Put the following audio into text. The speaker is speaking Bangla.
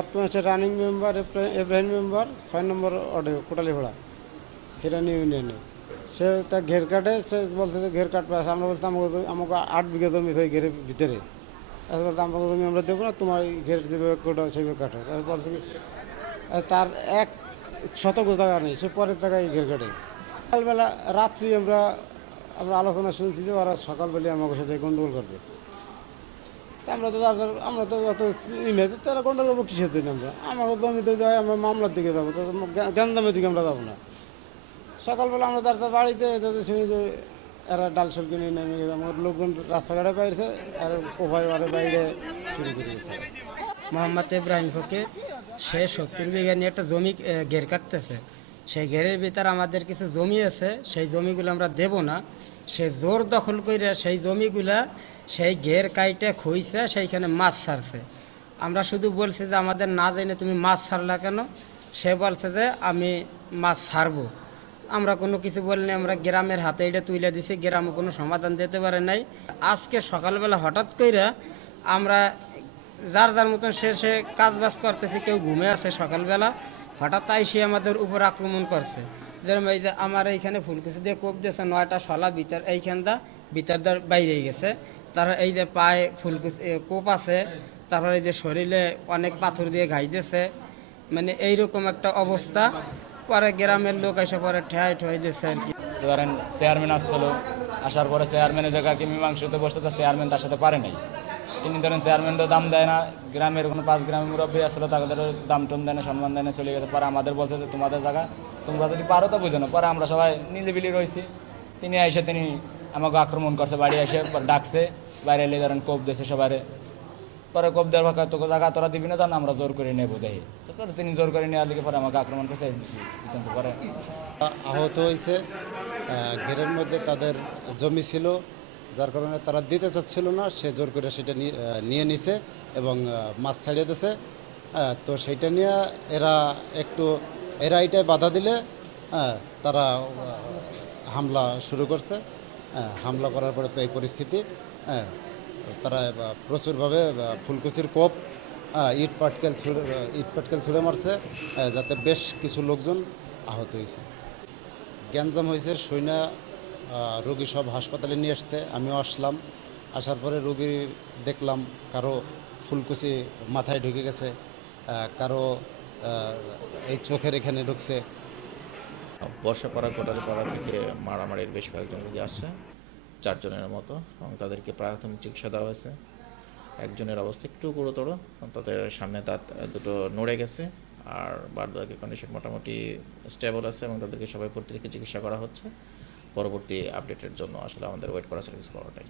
বর্তমানে হচ্ছে রানিং মেম্বার এব্রাহিম মেম্বার ছয় নম্বর অর্ডে কোটালিভোড়া হিরানি ইউনিয়নে সে তা ঘের কাটে, সে বলছে যে ঘের কাটবে, আমরা বলছি আমাকে আমাকে আট বিঘা জমি সেই ঘেরের ভিতরে। তারপর বলতে আমাকে জমি আমরা দেবো না, তোমার ঘের যেভাবে কোটা সেইভাবে কাটো। তারপর বলছে তার এক শতক জায়গা নেই, সে পরের জায়গায় ঘের কাটে। সকালবেলা, রাত্রি আমরা আমরা আলোচনা শুনছি যে ওরা সকালবেলা আমাকে সাথে গন্ডগোল করবে। আমরা তো তাদের, আমরা তো অত ই নেই তারা গন্ডগোল করব কিসের জন্য আমরা? আমাকে জমিতে দেওয়া আমরা মামলার দিকে যাব, তো জ্ঞানদামের দিকে আমরা যাব না। সকালবেলা আমরা তার বাড়িতে, তাদের শুনি যে এরা ডাল সব কিনে নেমে গেছে আমার লোকজন রাস্তাঘাটে বাইরেছে, আর কোভাই ওরে বাইরে শুরু করে গেছে। মোহাম্মদ ইব্রাহিম ফকির, সে সত্তর বিঘা নিয়ে একটা জমি ঘের কাটতেছে। সেই ঘেরের ভিতর আমাদের কিছু জমি আছে, সেই জমিগুলো আমরা দেব না। সে জোর দখল করে সেই জমিগুলা সেই ঘের কাইটে খুইছে, সেইখানে মাছ ছাড়ছে। আমরা শুধু বলছি যে আমাদের না জেনে তুমি মাছ ছাড়লা কেন? সে বলছে যে আমি মাছ ছাড়বো। আমরা কোনো কিছু বলিনি আমরা গ্রামের হাতে এটা তুলে দিছি, গ্রামে কোনো সমাধান দিতে পারে নাই। আজকে সকালবেলা হঠাৎ কইরা আমরা যার যার মতন সে সে কাজ বাজ করতেছে, কেউ ঘুমে আছে সকালবেলা, হঠাৎ আইসে আমাদের উপর আক্রমণ করছে। যেরকম এই যে আমার এইখানে ফুলকুচি দিয়ে কোপ দিয়েছে, নয়টা শলা ভিতর, এইখানটা ভিতরদার বাইরে গেছে। তারা এই যে পায়ে ফুলকুচি কোপ আছে তারপরে এই যে শরীরে অনেক পাথর দিয়ে ঘাইতেছে। মানে এইরকম একটা অবস্থা। পরে গ্রামের লোক এসে পরে ঠেয়াই ঠেয়াই দিচ্ছে আর কি। ধরেন চেয়ারম্যান আসছিল, আসার পরে চেয়ারম্যানের জায়গাকে মীমাংসতে বসতে তো চেয়ারম্যান তার সাথে পারে নাই। তিনি ধরেন চেয়ারম্যান তো দাম দেয় না, গ্রামের কোনো পাঁচ গ্রামের মুরব্বী আসলো তাদের দাম টম দেয় না, সম্মান দেয় না, চলে গেছে। পরে আমাদের বলছে যে তোমাদের জায়গা, তোমরা যদি পারো তো বুঝো না। পরে আমরা সবাই নিলিবিলি রয়েছি। তিনি এসে তিনি আমাকে আক্রমণ করছে, বাড়ি এসে ডাকছে। বাইরে এলে ধরেন কোপ দিয়েছে সবারে। পরে কোপ দেওয়ার ফাঁকা তোকে জায়গা তোরা দিবি না, জান, আমরা জোর করে নেব তো তিনি জোর করে নেওয়ার লিগে পরে আমাকে আক্রমণ করছে পরে। আহত হয়েছে ঘেরের মধ্যে তাদের জমি ছিল, যার কারণে তারা দিতে চাচ্ছিল না, সে জোর করে সেটা নিয়ে- নিছে এবং মাছ ছাড়িয়ে দিছে। তো সেইটা নিয়ে এরা একটু এরা এটাই বাধা দিলে তারা হামলা শুরু করছে। হামলা করার পরে তো এই পরিস্থিতি। হ্যাঁ তারা প্রচুরভাবে ফুলকুচির কোপ ইট পাটকেল ছুড়ে ইট পাটকেল ছুড়ে মারছে যাতে বেশ কিছু লোকজন আহত হয়েছে। গ্যাঞ্জাম হয়েছে সৈনা রোগী সব হাসপাতালে নিয়ে আসছে, আমিও আসলাম। আসার পরে রোগী দেখলাম, কারও ফুলকুচি মাথায় ঢুকে গেছে কারও এই চোখের এখানে ঢুকছে। বর্ষাপাড়া কোটালীপাড়া থেকে মারামারির বেশ কয়েকজন রোগী আসছে। চারজনের মতো, এবং তাদেরকে প্রাথমিক চিকিৎসা দেওয়া হয়েছে। একজনের অবস্থা একটু গুরুতর, তাদের সামনে দাঁত দুটো নড়ে গেছে, আর বার বাকি কন্ডিশন মোটামুটি স্টেবল আছে, এবং তাদেরকে সবাই প্রত্যেককে চিকিৎসা করা হচ্ছে। পরবর্তী আপডেটের জন্য আসলে আমাদের ওয়েট করা সার্ভিস করাটাই।